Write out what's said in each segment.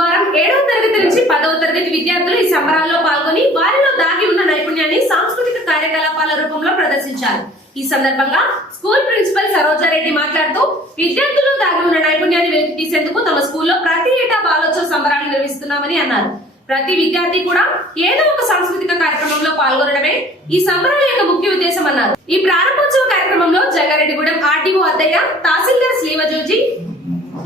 గురువారం 7వ తరగతి నుంచి 10వ తరగతి విద్యార్థులు ఈ సంబరాల్లో పాల్గొని వారిలో దాగి ఉన్న నైపుణ్యాన్ని సాంస్కృతిక కార్యకలాపాల రూపంలో ప్రదర్శించారు. ఈ సందర్భంగా స్కూల్ ప్రిన్సిపల్ సరోజారెడ్డి మాట్లాడుతూ విద్యార్థులు దాగి ఉన్న నైపుణ్యాన్ని వెలికి తీసేందుకు తమ స్కూల్లో ప్రతి ఏటా బాలోత్సవ సంబరాలు నిర్వహిస్తున్నామని అన్నారు. ప్రతి విద్యార్థి కూడా ఏదో ఒక సాంస్కృతిక కార్యక్రమంలో పాల్గొనడమే ఈ సంబరాల యొక్క ముఖ్య ఉద్దేశం అన్నారు. ఈ ప్రారంభోత్సవ కార్యక్రమంలో జంగారెడ్డిగూడెం ఆర్డీఓ అద్దయ్య, తహసీల్దార్ శ్రీవజోజీ,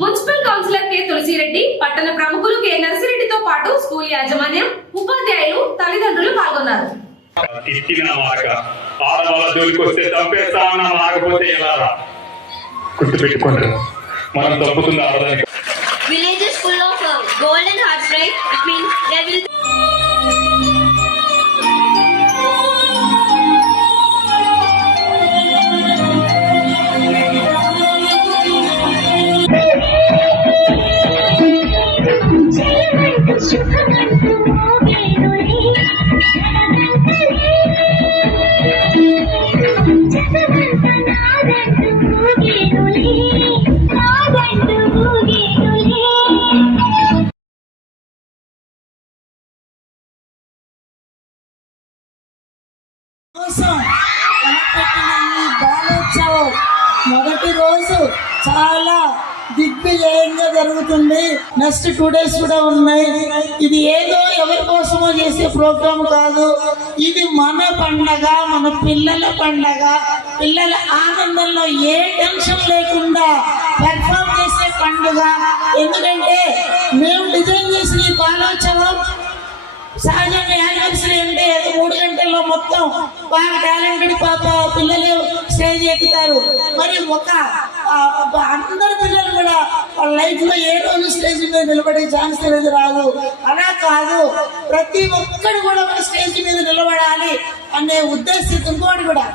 మున్సిపల్ కౌన్సిలర్ కె తులసిరెడ్డి, పట్టణ ప్రముఖులు కె నర్సిరెడ్డితో పాటు స్కూల్ యాజమాన్యం, ఉపాధ్యాయులు, తల్లిదండ్రులు పాల్గొన్నారు. Village is full of gold and hearts, right? It means there will బాలోత్సవం మొదటి రోజు చాలా దిగ్విజయంగా జరుగుతుంది. నెక్స్ట్ 2 days కూడా ఉన్నాయి. ఇది ఏదో ఎవరి కోసమో చేసే ప్రోగ్రాం కాదు. ఇది మన పండగ, మన పిల్లల పండగ. పిల్లల ఆనందంలో ఏ టెన్షన్ లేకుండా పెర్ఫామ్ చేసే పండుగ. ఎందుకంటే మేము డిజైన్ చేసిన ఈ బాలోత్సవం సహజంగా యానివర్సరీ అంటే 3 గంటల్లో మొత్తం బాగా టాలెంటెడ్ పిల్లలు స్టేజ్ ఎక్కుతారు. మరి అందరు పిల్లలు కూడా వాళ్ళ లైఫ్ లో ఏ రోజు స్టేజ్ మీద నిలబడే ఛాన్స్ అనేది రాదు. అలా కాదు, ప్రతి ఒక్కరు కూడా మన స్టేజ్ మీద నిలబడాలి అనే ఉద్దేశంతో కూడా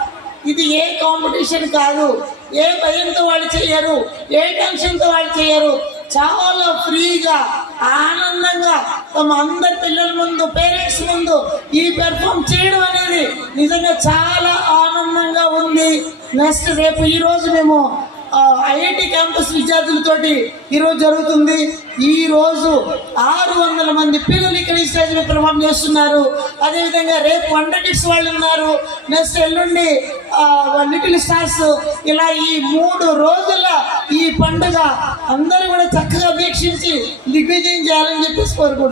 ఇది ఏ కాంపిటీషన్ కాదు. ఏ భయంతో వాళ్ళు చేయరు, ఏ టెన్షన్తో వాళ్ళు చేయరు. చాలా ఫ్రీగా ఆనందంగా తమ అందరి పిల్లల ముందు, పేరెంట్స్ ముందు ఈ పెర్ఫామ్ చేయడం అనేది నిజంగా చాలా ఆనందంగా ఉంది. నెక్స్ట్ రేపు ఈ రోజు మేము ఐఐటి క్యాంపస్ విద్యార్థులతోటి ఈరోజు జరుగుతుంది. ఈ రోజు 600 మంది పిల్లలు ఇక్కడ ఈ స్టేజ్ మీద పెర్ఫామ్ చేస్తున్నారు. అదేవిధంగా రేపు 100 kids వాళ్ళు ఉన్నారు. నెక్స్ట్ ఎల్లుండి లిటిల్ స్టార్స్. ఇలా ఈ 3 రోజుల ఈ పండుగ అందరూ కూడా చక్కగా వీక్షించి దిగ్విజయం చేయాలని చెప్పేసి కోరుకుంటున్నాను.